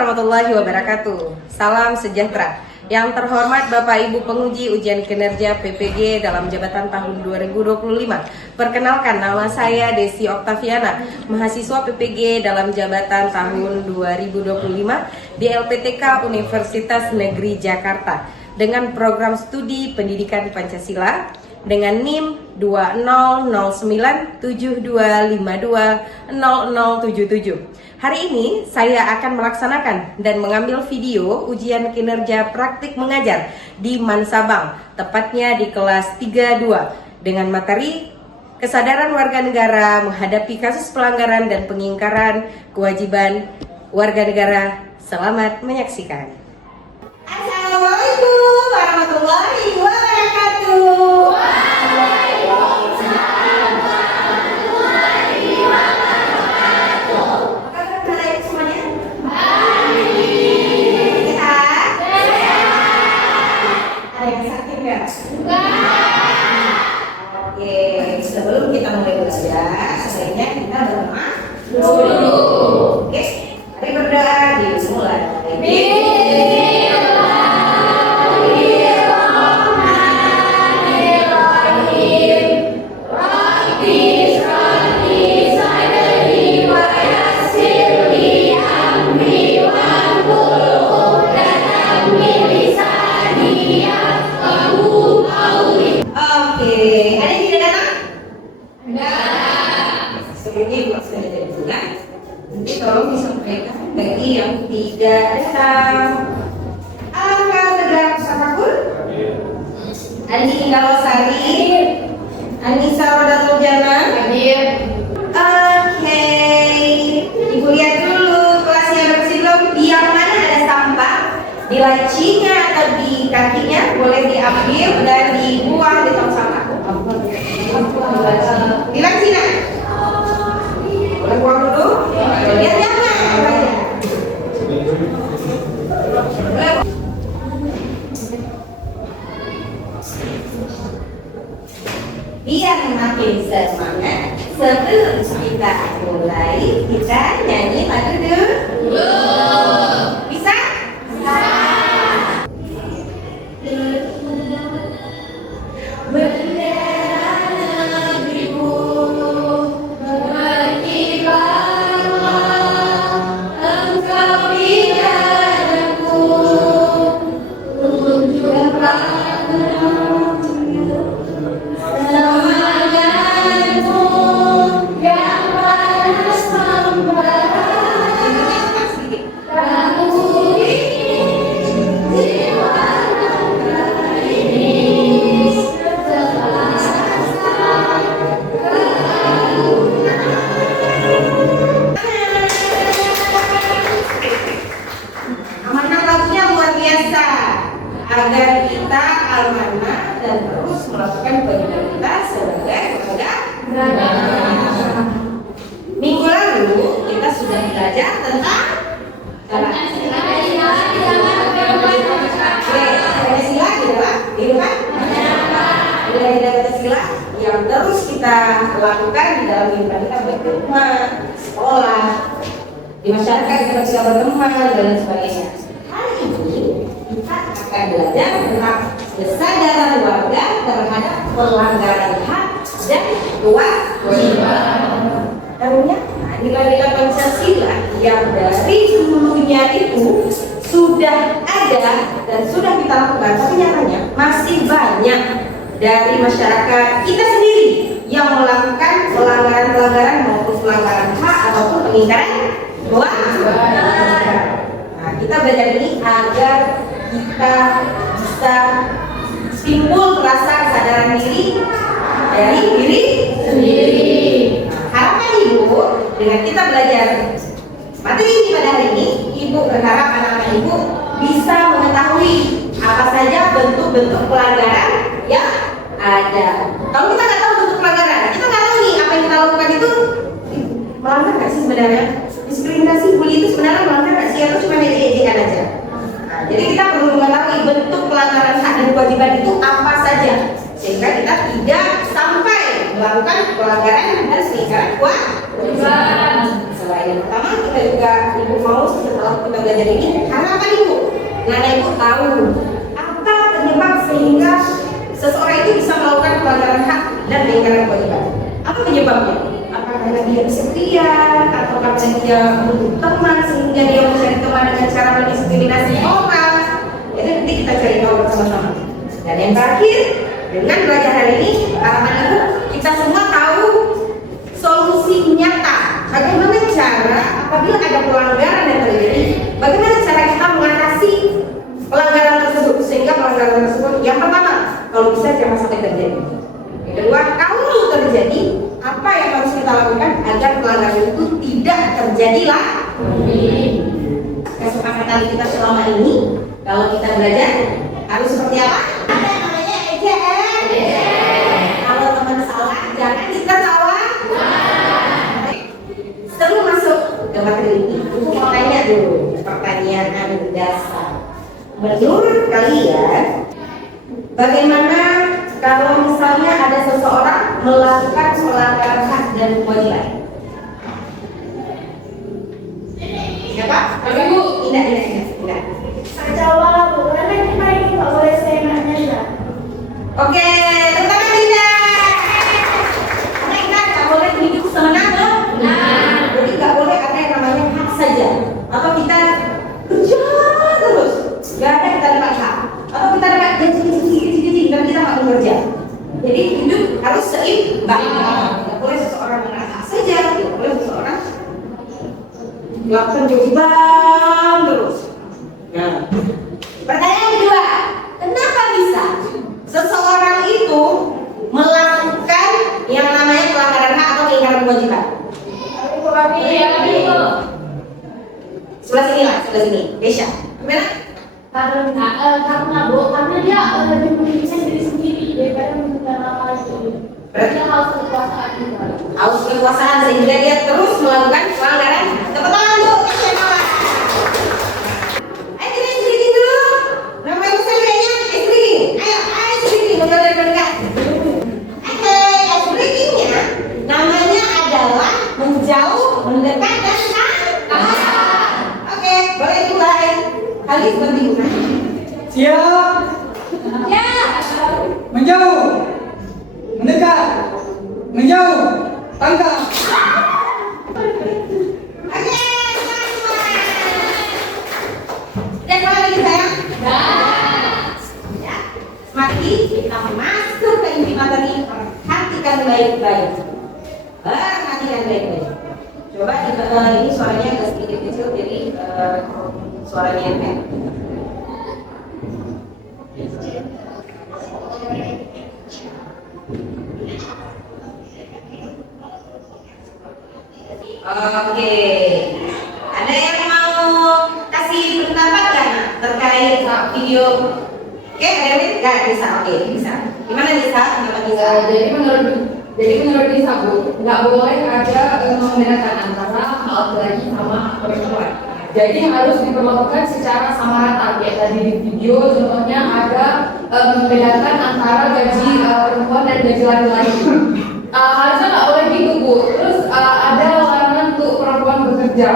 warahmatullahi wabarakatuh. Salam sejahtera. Yang terhormat Bapak Ibu penguji ujian kinerja PPG dalam jabatan tahun 2025. Perkenalkan, nama saya Desi Oktaviana, mahasiswa PPG dalam jabatan tahun 2025 di LPTK Universitas Negeri Jakarta dengan program studi pendidikan Pancasila dengan NIM 200972520077. Hari ini saya akan melaksanakan dan mengambil video ujian kinerja praktik mengajar di Mansabang, tepatnya di kelas 32 dengan materi kesadaran warga negara menghadapi kasus pelanggaran dan pengingkaran kewajiban warga negara. Selamat menyaksikan. Assalamualaikum warahmatullahi wabarakatuh. Oke, sebelum kita mulai belajar, sebaiknya kita berdoa dulu. Oke, mari berdoa dimulai. Nanti tolong disampaikan bagi yang tidak datang. Angka tegak Sapakul, Andi Ingalosari, Anissa Rodatul Jana. Oke, Ibu lihat dulu kelasnya bersih belum? Yang mana ada sampah di lacinya atau di kakinya boleh diambil dan dibuang di tong sampah. Di lacinya. Buang dulu. Lihat jangan. Biar makin semangat, sebelum kita mulai, kita nyanyi lagu dulu. Bisa? Bisa. Agar kita amanah dan terus melakukan kewajiban kita sebagai warga negara. Minggu lalu kita sudah belajar tentang Pancasila Pancasila yang terus kita lakukan di dalam kehidupan kita baik di rumah, sekolah, di masyarakat kita bisa berteman dan sebagainya. Hari ini kita akan belajar tentang kesadaran warga terhadap pelanggaran hak dan kewajiban. Namanya nilai-nilai Pancasila yang dari dulunya itu sudah ada dan sudah kita lakukan, tapi nyatanya masih banyak dari masyarakat kita sendiri yang melakukan pelanggaran-pelanggaran maupun pelanggaran hak ataupun pengingkaran kewajiban. Nah, kita belajar ini agar kita bisa timbul rasa kesadaran diri dari diri sendiri. Harapan Ibu dengan kita belajar materi ini pada hari ini, Ibu berharap anak-anak Ibu bisa mengetahui apa saja bentuk-bentuk pelanggaran yang ada. Kalau kita nggak tahu bentuk pelanggaran, kita nggak tahu nih apa yang kita lakukan itu melanggar nggak sih sebenarnya? Diskriminasi, bully itu sebenarnya melanggar nggak sih atau cuma ejek-ejekan aja? Jadi kita perlu mengetahui bentuk pelanggaran hak dan kewajiban itu apa saja, sehingga kita tidak sampai melakukan pelanggaran dan pengingkaran kewajiban. Selain yang pertama, kita dan juga Ibu mau setelah kita belajar ini, harapan Ibu, karena Ibu tahu apa penyebab sehingga seseorang itu bisa melakukan pelanggaran hak dan pelanggaran kewajiban. Apa penyebabnya? Apakah karena dia kesepian, atau karena dia butuh teman sehingga dia mencari teman dengan cara mendiskriminasi orang? Itu nanti kita cari tahu bersama-sama. Dan yang terakhir, dengan belajar hari ini, harapan Ibu kita semua tahu solusi nyata. Bagaimana cara apabila ada pelanggaran yang terjadi, bagaimana cara kita mengatasi pelanggaran tersebut sehingga pelanggaran tersebut yang pertama, kalau bisa jangan sampai terjadi. Yang kedua, kalau terjadi, apa yang harus kita lakukan agar pelanggaran itu tidak terjadi lagi? Kesepakatan kita selama ini, kalau kita belajar harus seperti apa? Ada yang namanya EJN. Kalau teman salah, jangan kita salah. Sebelum masuk ke materi ini, aku mau tanya dulu pertanyaan dasar. Menurut kalian, bagaimana kalau misalnya ada seseorang melakukan pelanggaran hak dan kewajiban? Siapa? Ibu. Tidak. Saya jawab, karena kita ini nggak boleh seenaknya ya. Oke, tepuk tangan. Karena kita nggak boleh hidup semena-mena. Jadi nggak boleh ada yang namanya hak saja. Atau kita kerja terus, nggak ada kita dapat hak. Atau kita dapat gaji dan kita nggak bekerja. Jadi hidup harus seimbang. Nggak boleh seseorang mengenal hak saja, tidak boleh seseorang melakukan kewajiban terus. Nah, pertanyaan kedua, kenapa bisa seseorang itu melakukan yang namanya pelanggaran hak atau pelanggaran kewajiban? Sebelah sini lah, sebelah sini. Desya, gimana? Karena dia lebih memiliki diri sendiri daripada meminta orang lain. Dia harus kekuasaan juga. Haus kekuasaan sehingga dia terus melakukan pelanggaran. Tepuk tangan Bu, Desya Mawar. Ayo kita sedikit dulu. Nama ibu saya kayaknya sedikit. Ayo sedikit, mengenal dari mendekat. Oke, sedikitnya namanya adalah menjauh, mendekat dan oke, boleh dimulai. Kali seperti Bu. Siap. Ya. Menjauh. Mendekat. Menjauh. Tangkap. Oke, dan mulai lagi sayang. Ya. Mari kita masuk ke inti materi. Perhatikan baik-baik. Perhatikan baik-baik. Coba ini suaranya agak sedikit kecil, jadi suaranya yang Oke, ada yang mau kasih pendapat kan terkait video? Oke, ada yang nggak bisa? Oke, bisa. Gimana bisa? Pendapat bisa? Jadi menurut Lisa Bu, nggak boleh ada membedakan antara laki-laki sama perempuan. Jadi harus diperlakukan secara sama rata. Kayak tadi di video contohnya ada membedakan antara gaji perempuan dan gaji laki-laki. Harusnya nggak boleh gitu Bu. Terus ada larangan untuk perempuan bekerja.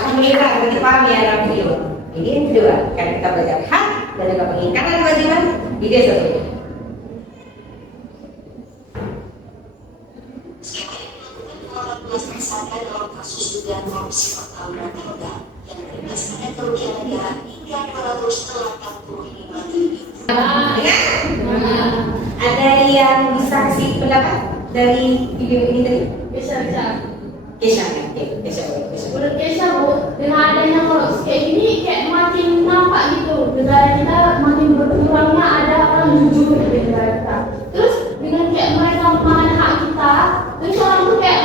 Alhamdulillah, berarti paham ya dalam video. Jadi yang kedua, kan kita belajar hak dan juga pengingkaran kewajiban. Video seperti ini. Dalam kasus dugaan korupsi pertambangan modal yang berdasarkan kerugian negara hingga 285 triliun. Ada yang bisa kasih pendapat dari video ini tadi? Bisa. Kesha, Kesha. Menurut Kesha Bu, dengan adanya korupsi kayak gini kayak makin nampak gitu. Negara kita makin berkurangnya ada orang jujur di negara kita. Terus dengan kayak mereka memakan hak kita, terus orang tuh kayak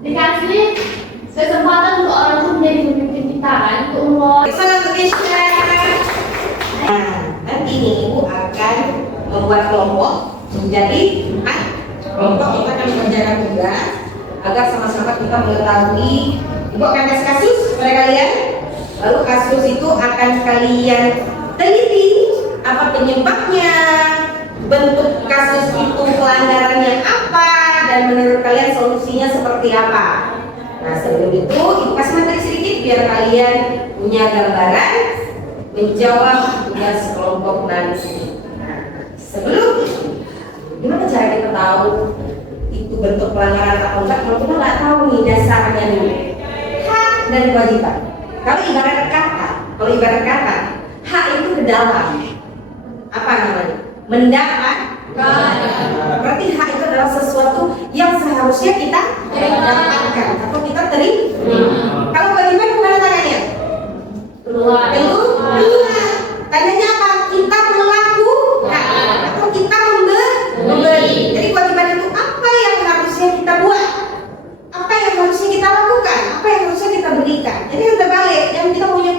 dikasih kesempatan untuk orang tuh menjadi pemimpin kita kan, untuk umur. Salam Kesha. Nah, nanti nih Ibu akan membuat kelompok menjadi 4 kelompok. Kita akan mengerjakan tugas agar sama-sama kita mengetahui. Ibu akan kasih kasus kepada kalian, lalu kasus itu akan kalian teliti apa penyebabnya, bentuk kasus itu pelanggarannya apa, dan menurut kalian solusinya seperti apa. Nah sebelum itu ibu kasih materi sedikit biar kalian punya gambaran menjawab tugas kelompok nanti. Nah, sebelum itu, gimana cara kita tahu itu bentuk pelanggaran atau enggak kalau kita nggak tahu nih dasarnya dulu, hak dan kewajiban. Kalau ibarat kata hak itu ke dalam apa namanya, mendapat. Berarti hak itu adalah sesuatu yang seharusnya kita dapatkan atau kita terima. Kalau kewajiban kemana tangannya? Keluar. Tandanya apa? Kita melakukan atau kita memberi. Jadi kewajiban itu apa yang harusnya kita buat, apa yang harusnya kita lakukan, apa yang harusnya kita berikan. Jadi yang terbalik, yang kita punya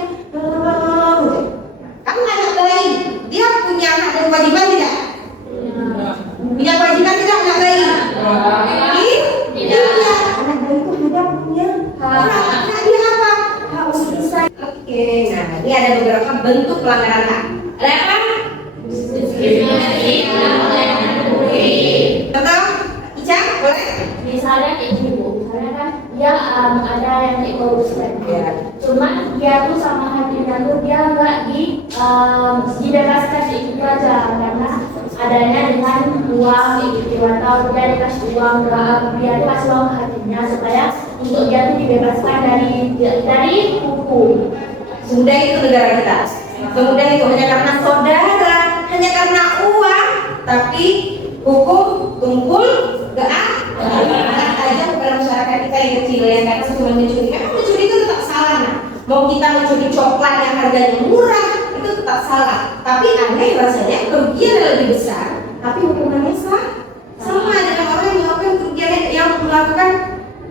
kamu anak bayi, dia punya hak dan kewajiban tidak? Punya kewajiban tidak anak bayi? Tidak. Anak bayi itu tidak punya hak. Dia apa? Harus bisa. Oke, nah ini ada beberapa bentuk pelanggaran hak. Ada apa? Diskriminasi dalam pelayanan publik. Contoh, Ica, boleh? Misalnya kayak gini Bu, misalnya kan dia ada yang dikorupsikan. Ya. Cuman dia tuh sama hatinya tuh dia nggak dibebaskan itu aja karena adanya dengan uang gitu, atau dia dikasih uang, dia dikasih uang ke hatinya supaya untuk dia tuh dibebaskan dari hukum. Semudah itu negara kita. Semudah itu hanya karena saudara, hanya karena uang, tapi hukum tumpul ke aja kepada masyarakat kita yang kecil ya, karena cuma mencuri. Karena mencuri itu tetap salah. Nah, mau kita mencuri coklat yang harganya murah itu tetap salah. Tapi aneh rasanya kerugian yang lebih besar, tapi hukumannya sama dengan orang yang melakukan kerugian yang melakukan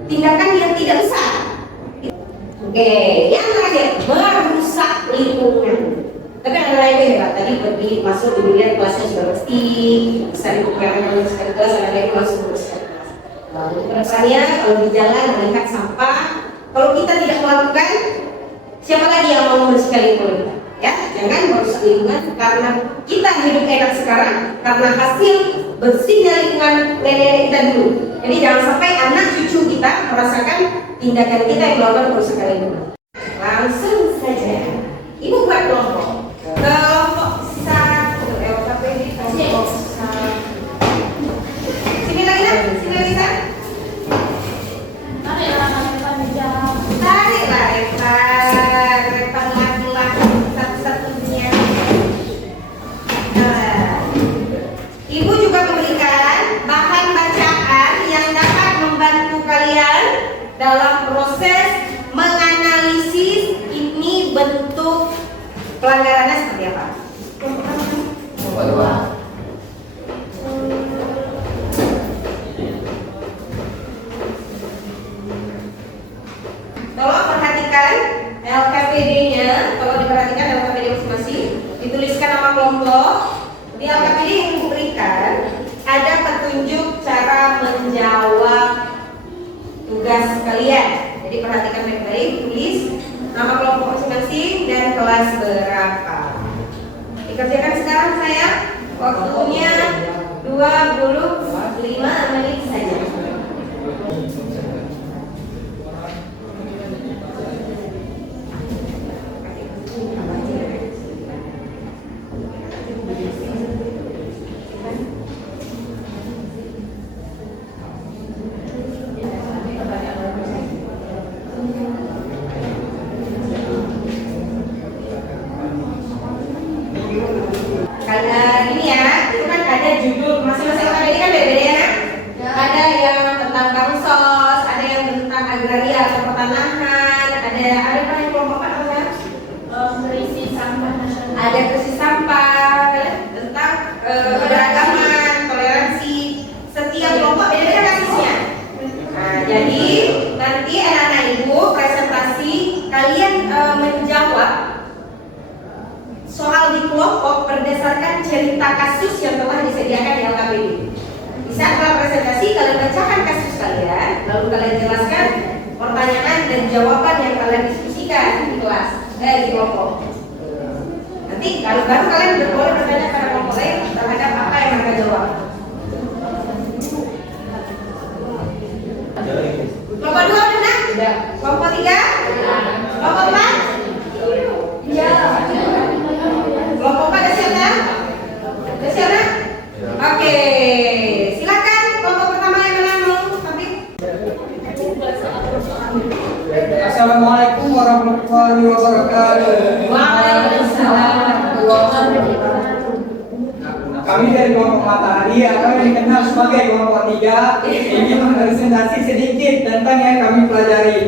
tindakan yang tidak besar. Oke, yang terakhir merusak lingkungan. Tapi ada lain ya, tadi pergi masuk dilihat kelasnya sudah bersih, bisa dibukakan sekali kelas, ada lagi masuk bersih. Lalu kedepannya kalau di jalan melihat sampah, kalau kita tidak melakukan, siapa lagi yang mau membersihkan lingkungan kita? Ya, jangan merusak lingkungan karena kita hidup enak sekarang karena hasil bersihnya lingkungan nenek kita dulu. Jadi jangan sampai anak cucu kita merasakan tindakan kita yang melakukan kerusakan lingkungan. Langsung saja, ibu buat kelompok. Kelompok satu, LKPD kelompok satu. Sini lagi nak, sini lagi nak. Tariklah Repan laki-laki satu-satunya. Ibu juga memberikan bahan bacaan yang dapat membantu kalian dalam proses menganalisis ini bentuk pelanggarannya seperti apa. Tolong perhatikan LKPD-nya, tolong diperhatikan LKPD masing-masing, dituliskan nama kelompok. Di LKPD yang Ibu berikan ada petunjuk cara menjawab tugas kalian. Jadi perhatikan baik-baik, tulis nama kelompok masing-masing dan kelas berapa. Dikerjakan sekarang saya, waktunya 25 menit saja. Ini ya, itu kan ada judul masing-masing LKPD kan beda-beda ya, nak? Ada yang tentang bansos, ada yang tentang agraria atau pertanahan, ada apa yang kelompok apa namanya? Krisis sampah nasional. Ada krisis sampah, tentang keberagaman, toleransi. Setiap kelompok beda-beda kasusnya. Nah, jadi nanti anak-anak ibu presentasi kalian menjawab soal di kelompok berdasarkan cerita kasus yang telah disediakan di LKPD. Di saat presentasi kalian bacakan kasus kalian, lalu kalian jelaskan pertanyaan dan jawaban yang kalian diskusikan di kelas, di kelompok. Nanti kalau baru kalian boleh bertanya pada kelompok lain terhadap apa yang kita jawab. Kelompok 2 udah? Tidak. Kelompok 3? Kelompok 4? Iya. Kelompok 4 udah siap kan? Udah siap kan? Oke, silakan kelompok pertama yang mana mau Habib? Assalamualaikum warahmatullahi wabarakatuh. Waalaikumsalam warahmatullahi wabarakatuh. Kami dari kelompok Matahari atau yang dikenal sebagai kelompok 3 ingin mempresentasi sedikit tentang yang kami pelajari.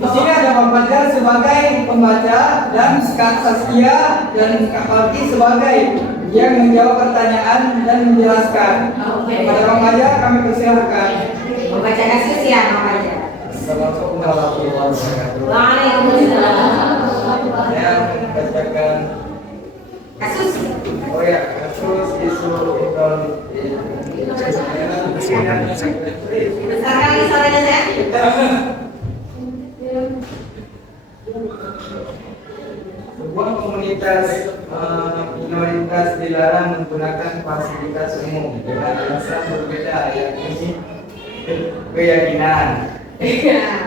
Di sini ada Bang Fajar sebagai pembaca dan Kak Saskia dan Kak Falki sebagai yang menjawab pertanyaan dan menjelaskan. Kepada Bang Fajar kami persilahkan. Membaca kasus ya, Bang Fajar. Assalamualaikum warahmatullahi wabarakatuh. Waalaikumsalam. Saya membacakan Kasus. oh ya kasus isu Besarkan lagi suaranya saya. Sebuah komunitas minoritas dilarang menggunakan fasilitas umum dengan alasan berbeda, yakni keyakinan.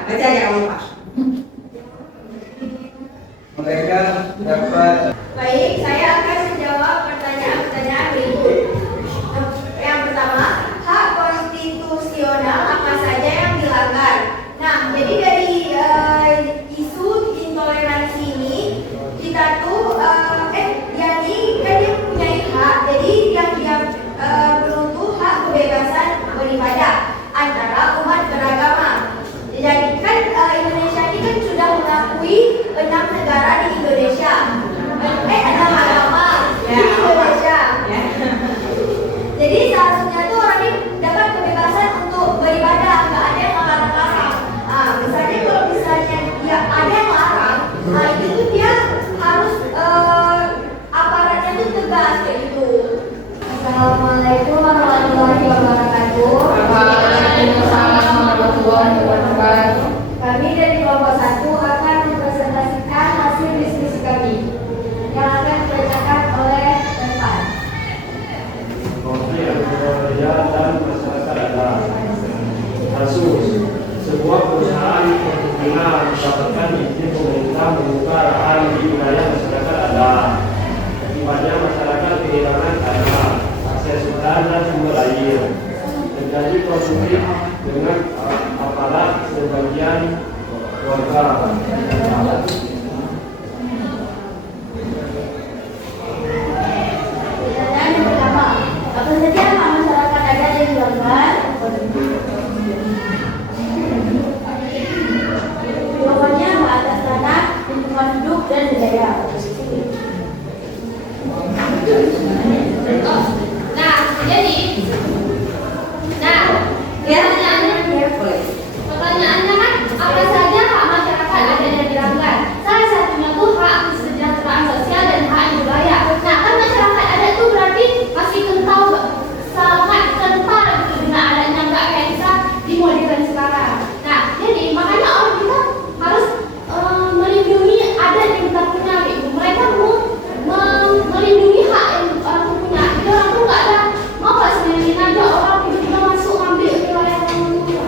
Baca aja kamu Pak. Mereka dapat Baik, saya akan menjawab pertanyaan-pertanyaan berikut. Yang pertama, hak konstitusional apa saja yang dilanggar? Nah, jadi dari isu intoleransi ini kita tuh yang ini kan dia punya hak. Jadi yang dia perlu tuh hak kebebasan beribadah antara umat beragama. Jadi kan Indonesia ini kan sudah mengakui 6 negara di Indonesia. 6 agama di Indonesia. Jadi seharusnya tuh orang ini dapat kebebasan untuk beribadah, nggak ada yang larang-larang. Misalnya kalau misalnya dia ada yang larang, itu tuh dia harus aparatnya tuh tegas kayak gitu. Assalamualaikum warahmatullahi wabarakatuh. Waalaikumsalam warahmatullahi wabarakatuh. Kami dari kelompok 1 akan mempresentasikan hasil diskusi kami yang akan dibacakan oleh Pak. Konflik antara raja dan masyarakat adalah kasus sebuah perusahaan perkebunan mendapatkan izin pemerintah membuka lahan di wilayah masyarakat adalah akibatnya masyarakat kehilangan tanah, akses hutan dan sumber air. Terjadi konflik dengan aparat sebagian warga. Pertanyaan yang pertama, apa saja hak masyarakat adat yang dilanggar? Jawabannya hak atas tanah, lingkungan hidup dan budaya. Pertanyaannya kan apa saja hak masyarakat ada yang dilanggar? Salah satunya tuh hak kesejahteraan sosial dan hak budaya. Nah kan masyarakat adat tuh berarti masih kental, sangat kental gitu dengan adatnya, nggak kayak kita di modern sekarang. Nah jadi makanya orang kita harus melindungi adat yang kita punya gitu. Mereka melindungi hak yang orang tuh punya. Jadi orang tuh nggak ada mau nggak sendiri aja orang tiba-tiba masuk ngambil wilayah orang tua.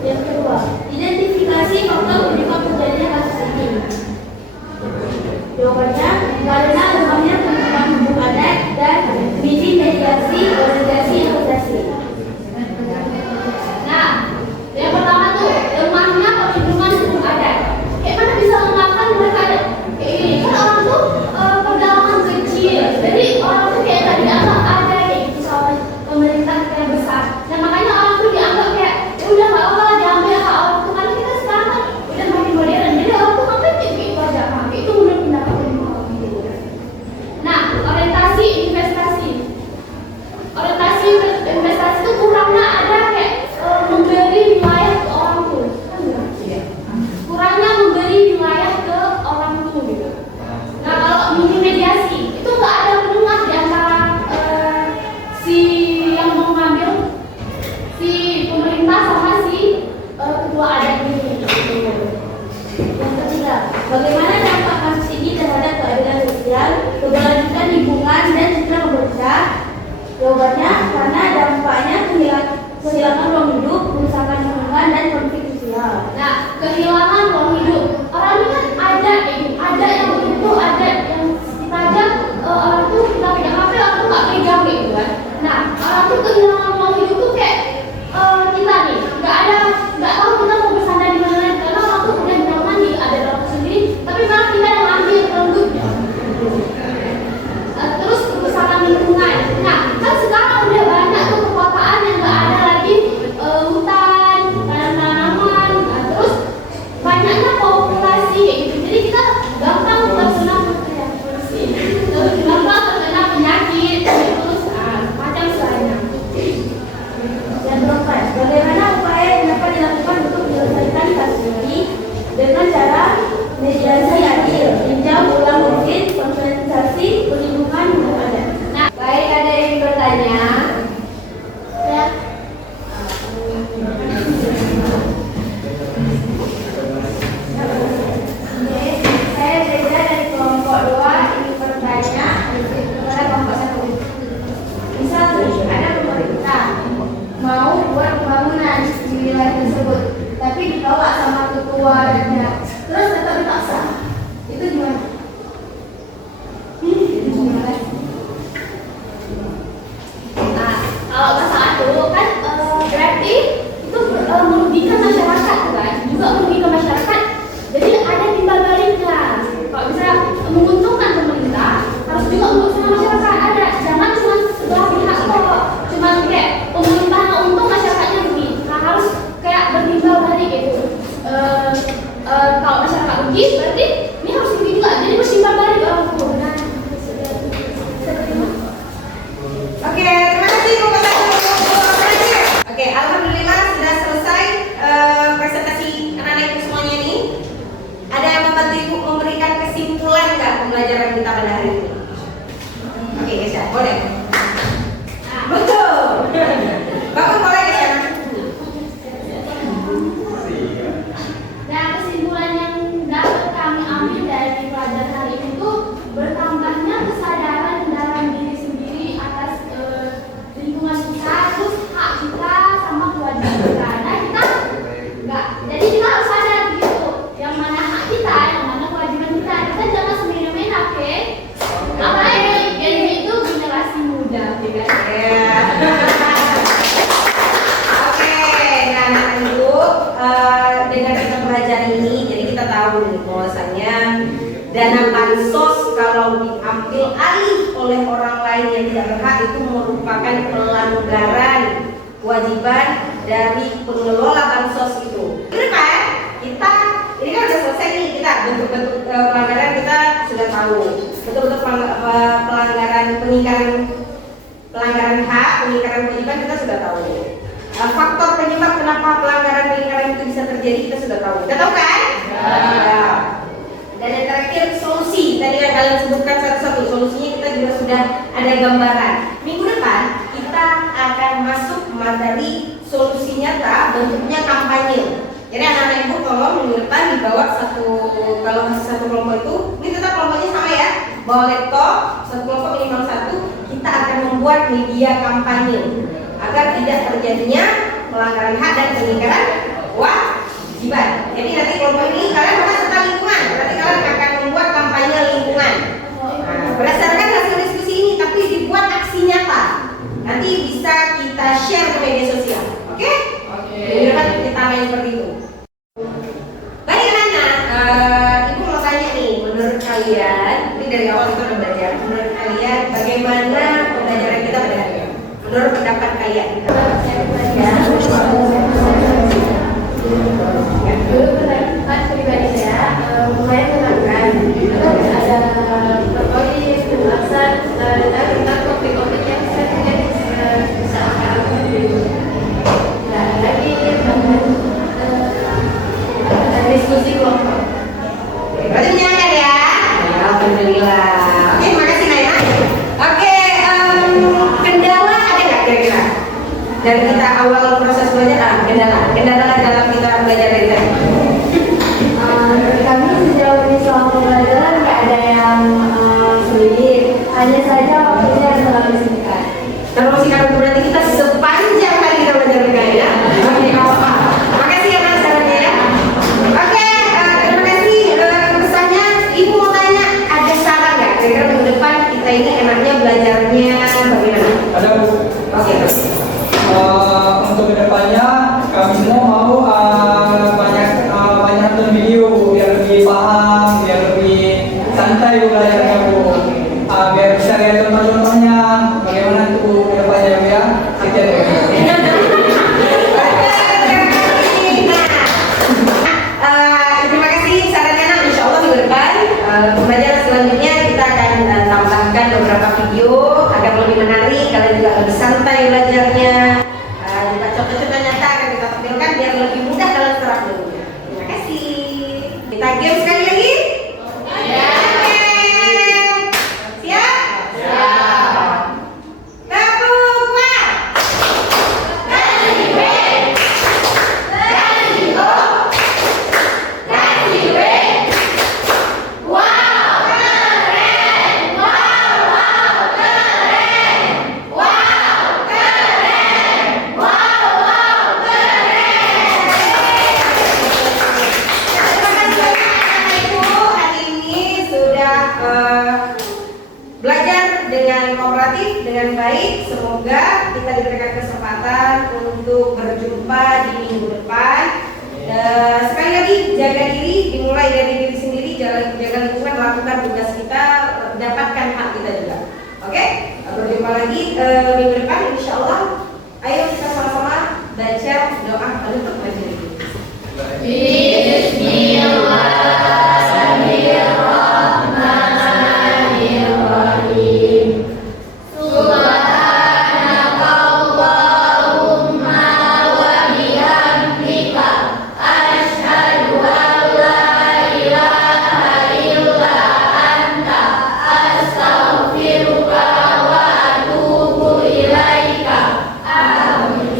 Yang kedua, identifikasi faktor penyebab terjadinya kasus ini. Jawabannya karena lemahnya penegakan hukum adat dan minim mediasi organisasi asosiasi. Nah, yang pertama tuh lemahnya perlindungan hukum adat. Kayak mana bisa lemahkan mereka ada? Kayak gini kan orang tuh pegangan kecil, jadi orang tuh kayak tadi dianggap ada kayak gitu sama pemerintah yang besar. Nah makanya orang tuh dianggap kayak ya udah nggak apa lah diambil hak orang tuh, karena kita sekarang kan udah makin modern, jadi orang tuh ngapain kayak gitu aja. Nah itu menurut pendapat gitu. Nah orientasi investasi. Orientasi investasi itu kurangnya ada kayak memberi wilayah ke orang tuh, kurangnya memberi wilayah ke orang tuh gitu. Nah kalau minim mediasi itu nggak ada penengah di antara si yang mau ngambil, si pemerintah sama si ketua adat ini. Yang ketiga, bagaimana dampak kasus ini terhadap keadilan sosial, keberlanjutan lingkungan Jawabannya karena dampaknya kehilangan ruang hidup, kerusakan lingkungan, dan konflik sosial. Nah, kehilangan ruang hidup. Orang ini kan ada yang begitu, ada yang kita aja orang tuh kita pegang HP, orang tuh nggak pegang gitu kan. Nah, orang tuh kehilangan ruang hidup tuh kayak kita nih nggak tahu kita mau bersandar di mana karena orang tuh punya nyaman nih ada dalam sendiri, tapi malah kita yang ambil renggutnya. Terus kerusakan lingkungan. Nah, kan sekarang udah banyak tuh perkotaan yang nggak ada lagi hutan, tanaman. Nah, terus banyaknya populasi gitu. Jadi kita gampang terkena polusi, gampang terkena penyakit, terus macam lainnya. Yang keempat, bagaimana upaya yang dapat dilakukan untuk menyelesaikan kasus ini dengan cara mediasi yang adil, pinjam ulang mungkin, konsentrasi, perlindungan hukum adat. Nah, baik, ada yang bertanya? Ya. Oke, saya Reza dari kelompok 2 ingin bertanya kepada kelompok 1. Misal ada pemerintah mau buat pembangunan di wilayah tersebut, tapi ditolak sama ketua rakyatnya, terus tetap dipaksa. Itu gimana? Nah, kalau masalah itu kan berarti itu merugikan masyarakat kan, juga merugikan masyarakat. Jadi ada timbal baliknya. Kalau bisa menguntungkan pemerintah, harus juga menguntungkan masyarakat. Ada, jangan cuma sebelah pihak kok. Cuma kayak pemerintah nggak untung, masyarakatnya rugi. Nah, harus kayak bertimbal balik gitu. Kalau masyarakat rugi, berarti ini harus rugi juga. Jadi bertimbal balik orang tua. Nah, Oke, terima kasih kelompok 1. Oke, alhamdulillah sudah selesai presentasi anak-anak ibu semuanya ini. Ada yang membantu ibu memberikan kesimpulan nggak pembelajaran kita pada hari ini? Oke, Kesha, boleh. Betul. Bapak boleh Kesha. Nah, kesimpulan yang dapat kami ambil dari pelajaran hari ini itu bertambahnya kesadaran dalam diri sendiri atas lingkungan kita, terus hak kita sama kewajiban kita. Nah, kita enggak. Jadi kita harus sadar gitu, yang mana hak kita, yang mana kewajiban kita. Kita jangan semena-mena, oke? Apalagi yang itu generasi muda, ya kan? Ya. Oke, nah anak ibu dengan kita belajar ini, jadi kita tahu nih bahwasanya dana bansos kalau diambil alih oleh orang lain yang tidak berhak itu merupakan pelanggaran kewajiban dari pengelola bansos itu. Benar kan? Kita ini kan sudah selesai nih, kita bentuk-bentuk pelanggaran kita sudah tahu, bentuk-bentuk pelanggaran pelanggaran hak, pengingkaran kewajiban kita sudah tahu. Faktor penyebab kenapa pelanggaran pengingkaran itu bisa terjadi kita sudah tahu. Kita tahu kan? Ya. Dan yang terakhir solusi. Tadi yang kalian sebutkan satu-satu solusinya kita juga sudah ada gambaran. Minggu depan kita akan masuk materi solusi nyata bentuknya kampanye. Jadi anak-anak ibu tolong minggu depan dibawa kalau masih satu kelompok itu, ini tetap kelompoknya sama ya, bawa laptop, satu kelompok minimal 1, kita akan membuat media kampanye agar tidak terjadinya pelanggaran hak dan pengingkaran kewajiban. Jadi nanti kelompok ini kalian bahas tentang lingkungan, berarti kalian akan membuat kampanye lingkungan. Nah, berdasarkan hasil diskusi ini, tapi dibuat aksi nyata. Nanti bisa kita share ke media sosial, oke? Minggu depan kita main seperti itu. Baik anak-anak, ibu mau tanya nih, menurut kalian, ini dari awal kita udah belajar, menurut kalian bagaimana pembelajaran kita pada hari ini? Menurut pendapat kalian? Dulu pendapat pribadi saya, paham, biar lebih santai belajarnya Bu. Biar bisa lihat contoh-contohnya bagaimana tuh ke depannya Bu ya. Sekian Bu. Terima kasih sarannya. Insya Allah minggu depan pembelajaran selanjutnya kita akan tambahkan beberapa video agar lebih menarik, kalian juga lebih santai belajarnya. Juga contoh-contoh nyata akan kita tampilkan biar lebih mudah kalian serap ilmunya. Terima kasih. Kita game sekali lagi. Siap? Tepuk belajar dengan kooperatif, dengan baik. Semoga kita diberikan kesempatan untuk berjumpa di minggu depan. Sekali lagi, jaga diri, dimulai dari diri sendiri, jaga lingkungan, lakukan tugas kita, dapatkan hak kita juga. Oke? Berjumpa lagi minggu depan, insya Allah. Ayo kita sama-sama baca doa penutup majelis ini.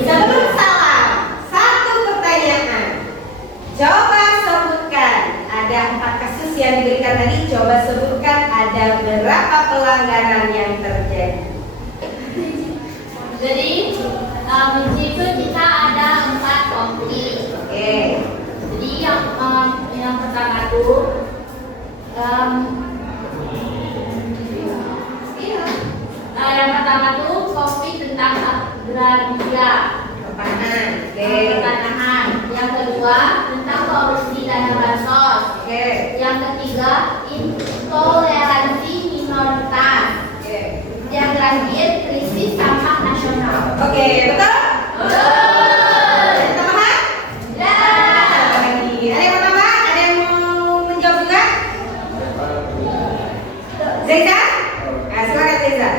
Sebelum salam, satu pertanyaan. Coba sebutkan, ada 4 kasus yang diberikan tadi. Coba sebutkan ada berapa pelanggaran yang terjadi. Jadi di situ kita ada 4 konflik. Oke. Jadi yang pertama tuh yang pertama tuh konflik tentang agraria, Pertanyaan. Oke. pertanahan. Yang kedua tentang korupsi dana bansos. Oke. Yang ketiga intoleransi minoritas. Oke. Yang terakhir krisis sampah nasional. Oke, betul? Ada tambahan? Lagi. Ada yang mau tambah? Ada yang mau menjawab juga? Zeza? Nah, silakan Zeza.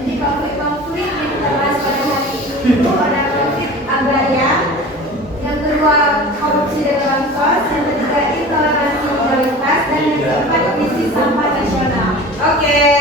Jadi konflik yang kita bahas pada hari ini itu ada konflik agraria, yang kedua korupsi dan bansos, yang ketiga intoleransi minoritas, dan yang keempat krisis sampah nasional. Oke.